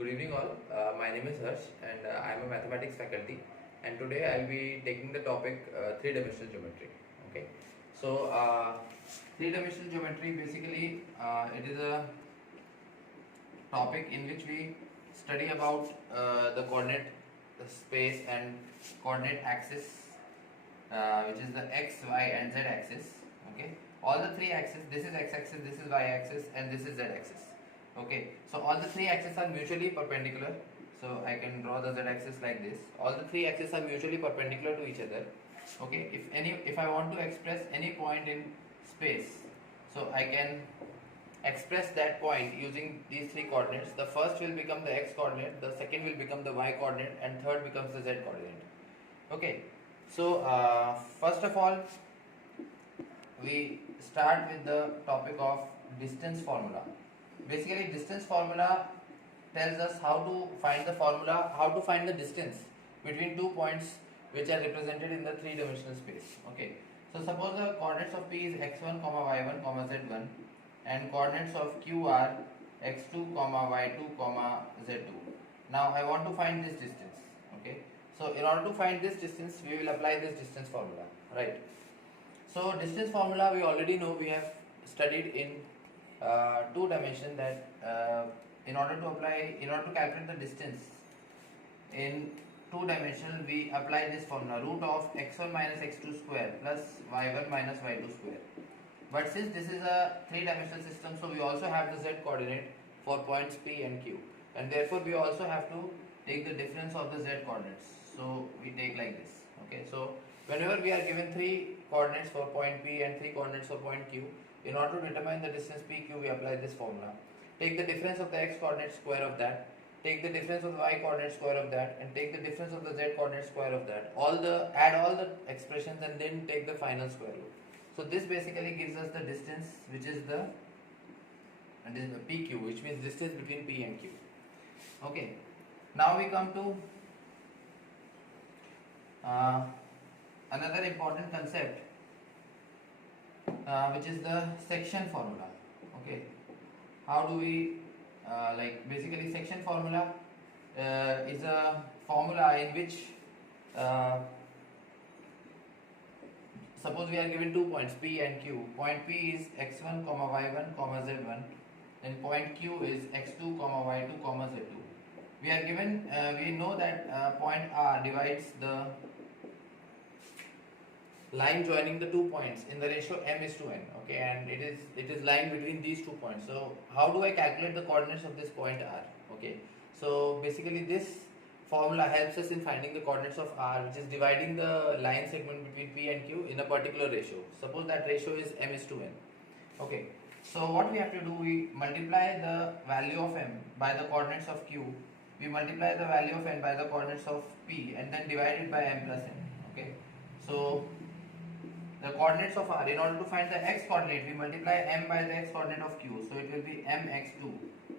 Good evening all. My name is Harsh and I am a mathematics faculty, and today I will be taking the topic three-dimensional geometry. Okay. So three-dimensional geometry basically it is a topic in which we study about the coordinate space and coordinate axis, which is the x, y and z axis. Okay. All the three axes, this is x axis, this is y axis and this is z axis. Okay, so all the three axes are mutually perpendicular. So I can draw the z axis like this. All the three axes are mutually perpendicular to each other. Okay, if I want to express any point in space, so I can express that point using these three coordinates. The first will become the x coordinate, the second will become the y coordinate, and third becomes the z coordinate. Okay, so first of all, we start with the topic of distance formula. Basically, distance formula tells us how to find the distance between two points which are represented in the three-dimensional space. Okay, so suppose the coordinates of P is x1, y1, z1, and coordinates of Q are x2, y2, z2. Now I want to find this distance. Okay, so in order to find this distance, we will apply this distance formula, right? So distance formula we already know, we have studied in two dimension, that in order to calculate the distance in two dimensional, we apply this formula, root of x1 minus x2 square plus y1 minus y2 square. But since this is a three-dimensional system, so we also have the z coordinate for points P and Q, and therefore we also have to take the difference of the z coordinates. So we take like this. Okay, so whenever we are given three coordinates for point P and three coordinates for point Q, in order to determine the distance PQ, we apply this formula. Take the difference of the x coordinate, square of that. Take the difference of the y coordinate, square of that, and take the difference of the z coordinate, square of that. Add all the expressions and then take the final square root. So this basically gives us the distance, which is the PQ, which means distance between P and Q. Okay. Now we come to another important concept, which is the section formula. Okay, how do we basically section formula is a formula in which suppose we are given 2 points P and Q. Point P is x1, y1, z1, and point Q is x2, y2, z2. We are given, we know that point R divides the line joining the 2 points in the ratio m is to n. Okay, and it is lying between these 2 points. So how do I calculate the coordinates of this point R? Okay, so basically this formula helps us in finding the coordinates of R, which is dividing the line segment between P and Q in a particular ratio. Suppose that ratio is m is to n. Okay, so what we have to do, we multiply the value of m by the coordinates of Q, we multiply the value of n by the coordinates of P, and then divide it by m plus n. Okay, so the coordinates of R, in order to find the x coordinate, we multiply m by the x coordinate of Q, so it will be mx2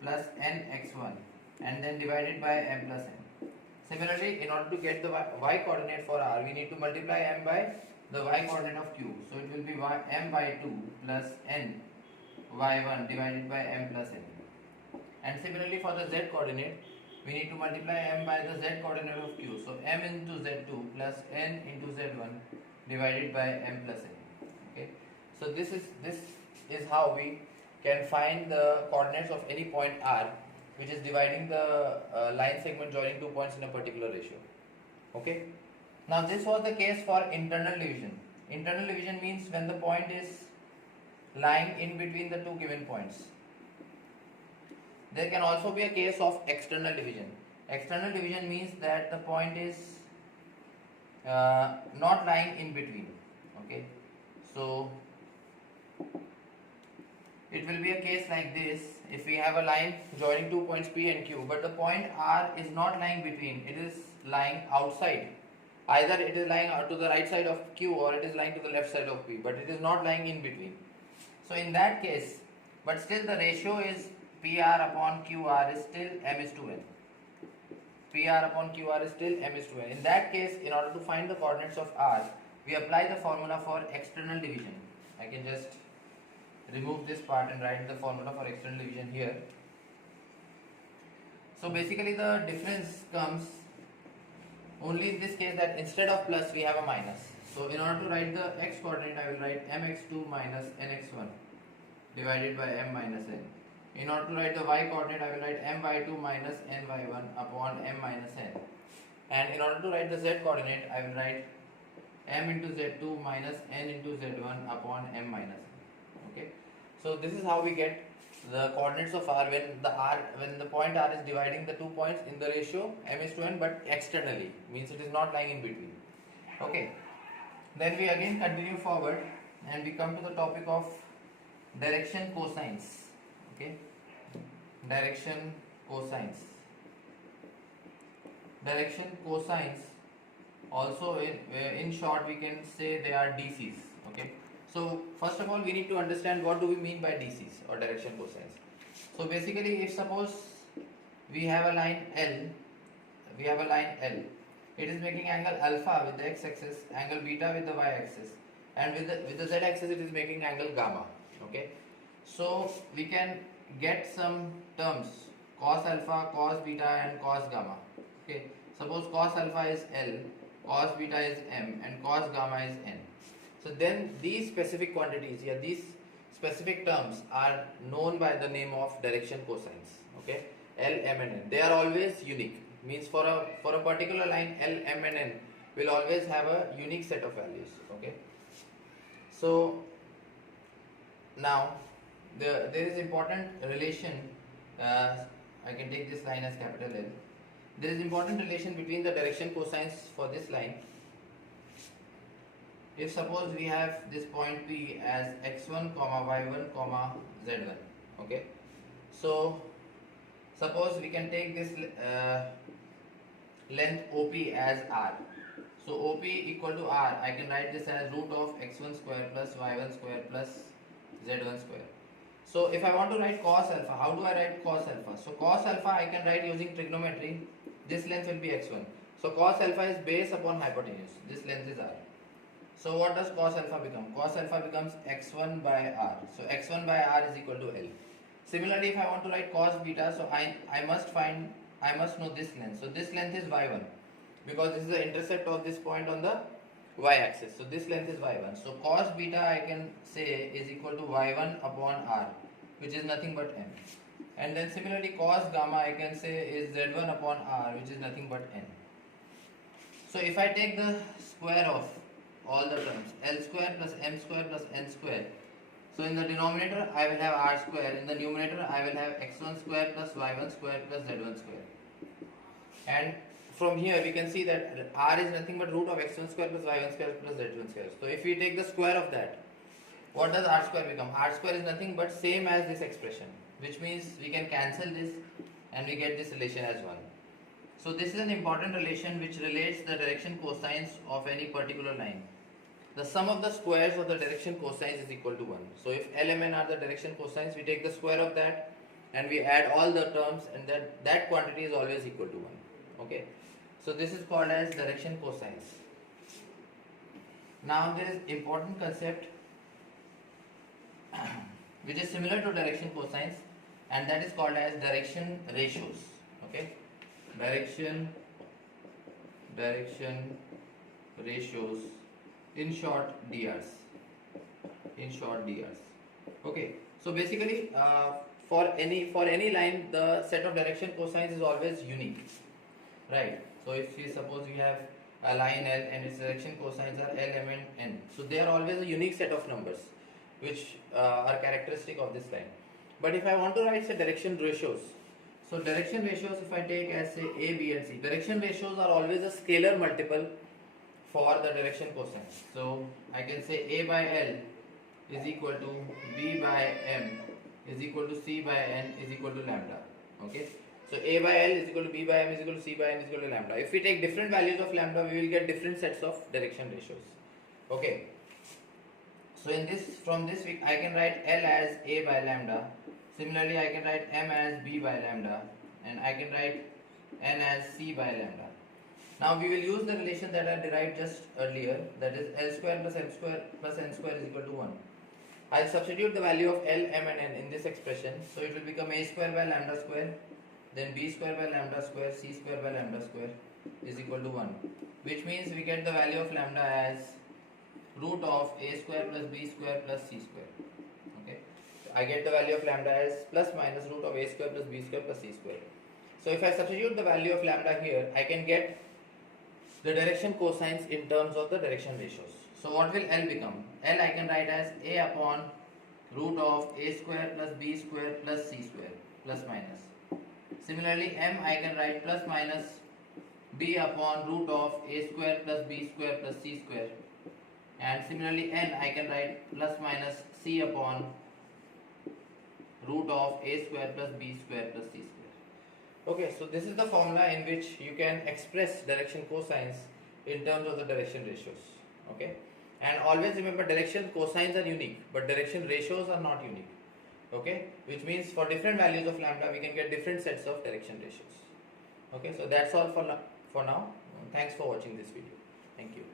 plus nx1, and then divided by m plus n. Similarly, in order to get the y coordinate for R, we need to multiply m by the y coordinate of Q, so it will be m by 2 plus n y1 divided by m plus n. And similarly for the z coordinate, we need to multiply m by the z coordinate of Q, so m into z2 plus n into z1 divided by m plus n. Okay, so this is how we can find the coordinates of any point R, which is dividing the line segment joining 2 points in a particular ratio. Okay, now this was the case for internal division. Internal division means when the point is lying in between the two given points. There can also be a case of external division. External division means that the point is not lying in between. Okay, so it will be a case like this. If we have a line joining 2 points P and Q, but the point R is not lying between, it is lying outside. Either it is lying to the right side of Q or it is lying to the left side of P, but it is not lying in between. So in that case, but still the ratio is PR upon QR is still m is to n. PR upon QR is still m is to n. In that case, in order to find the coordinates of R, we apply the formula for external division. I can just remove this part and write the formula for external division here. So basically the difference comes only in this case that instead of plus we have a minus. So in order to write the x coordinate, I will write mx2 minus nx1 divided by m minus n. In order to write the y coordinate, I will write my2 minus ny1 upon m minus n. And in order to write the z coordinate, I will write m into z2 minus n into z1 upon m minus n. Okay. So this is how we get the coordinates of r when the point r is dividing the 2 points in the ratio m is to n, but externally, means it is not lying in between. Okay. Then we again continue forward and we come to the topic of direction cosines. Okay. Direction cosines. Direction cosines, also in short we can say they are DCs. Okay. So first of all we need to understand what do we mean by DCs or direction cosines. So basically, if suppose we have a line L, it is making angle alpha with the x-axis, angle beta with the y-axis, and with the z-axis it is making angle gamma. Okay. So we can get some terms cos alpha, cos beta, and cos gamma. Okay. Suppose cos alpha is L, cos beta is m, and cos gamma is n. So then these specific quantities here, these specific terms are known by the name of direction cosines. Okay, L, m, and n. They are always unique. Means for a particular line, L, m, and n will always have a unique set of values. Okay. So now there is important relation. I can take this line as capital L. There is important relation between the direction cosines for this line. If suppose we have this point P as x1, y1, z1, okay. So suppose we can take this length OP as r. So OP equal to r, I can write this as root of x1 square plus y1 square plus z1 square. So if I want to write cos alpha, how do I write cos alpha? So cos alpha I can write using trigonometry. This length will be x1. So cos alpha is base upon hypotenuse. This length is r. So what does cos alpha become? Cos alpha becomes x1 by r. So x1 by r is equal to L. Similarly, if I want to write cos beta, so I must know this length. So this length is y1 because this is the intercept of this point on the y-axis. So this length is y1. So cos beta I can say is equal to y1 upon r, which is nothing but m. And then similarly cos gamma I can say is z1 upon r, which is nothing but n. So if I take the square of all the terms, L square plus m square plus n square, so in the denominator I will have r square, in the numerator I will have x1 square plus y1 square plus z1 square. And from here we can see that r is nothing but root of x1 square plus y1 square plus z1 square. So if we take the square of that, what does r square become? R square is nothing but same as this expression, which means we can cancel this and we get this relation as 1. So this is an important relation which relates the direction cosines of any particular line. The sum of the squares of the direction cosines is equal to 1. So if L, M, N are the direction cosines, we take the square of that and we add all the terms, and that quantity is always equal to 1. Okay. So this is called as direction cosines. Now there is important concept which is similar to direction cosines, and that is called as direction ratios. Okay. Direction ratios, in short DRs. Okay. So basically for any line the set of direction cosines is always unique, right? So if we suppose we have a line L and its direction cosines are L, M, and N, so they are always a unique set of numbers which are characteristic of this line. But if I want to write say direction ratios, so direction ratios if I take as say A, B and C, direction ratios are always a scalar multiple for the direction cosines. So I can say A by L is equal to B by M is equal to C by N is equal to lambda. Okay. So A by L is equal to B by M is equal to C by N is equal to lambda. If we take different values of lambda, we will get different sets of direction ratios. Okay. So from this I can write L as A by lambda. Similarly, I can write M as B by lambda, and I can write N as C by lambda. Now we will use the relation that I derived just earlier, that is L square plus M square plus N square is equal to 1. I'll substitute the value of L, M and N in this expression, so it will become A square by lambda square then b square by lambda square c square by lambda square is equal to 1, which means we get the value of lambda as root of a square plus b square plus c square. Okay, I get the value of lambda as plus minus root of a square plus b square plus c square. So if I substitute the value of lambda here, I can get the direction cosines in terms of the direction ratios. So what will L become? L I can write as a upon root of a square plus b square plus c square plus minus. Similarly, M I can write plus minus b upon root of a square plus b square plus c square, and similarly N I can write plus minus c upon root of a square plus b square plus c square. Okay, so this is the formula in which you can express direction cosines in terms of the direction ratios. Okay, and always remember direction cosines are unique, but direction ratios are not unique. Okay, which means for different values of lambda we can get different sets of direction ratios. Okay, so that's all for now. Thanks for watching this video. Thank you.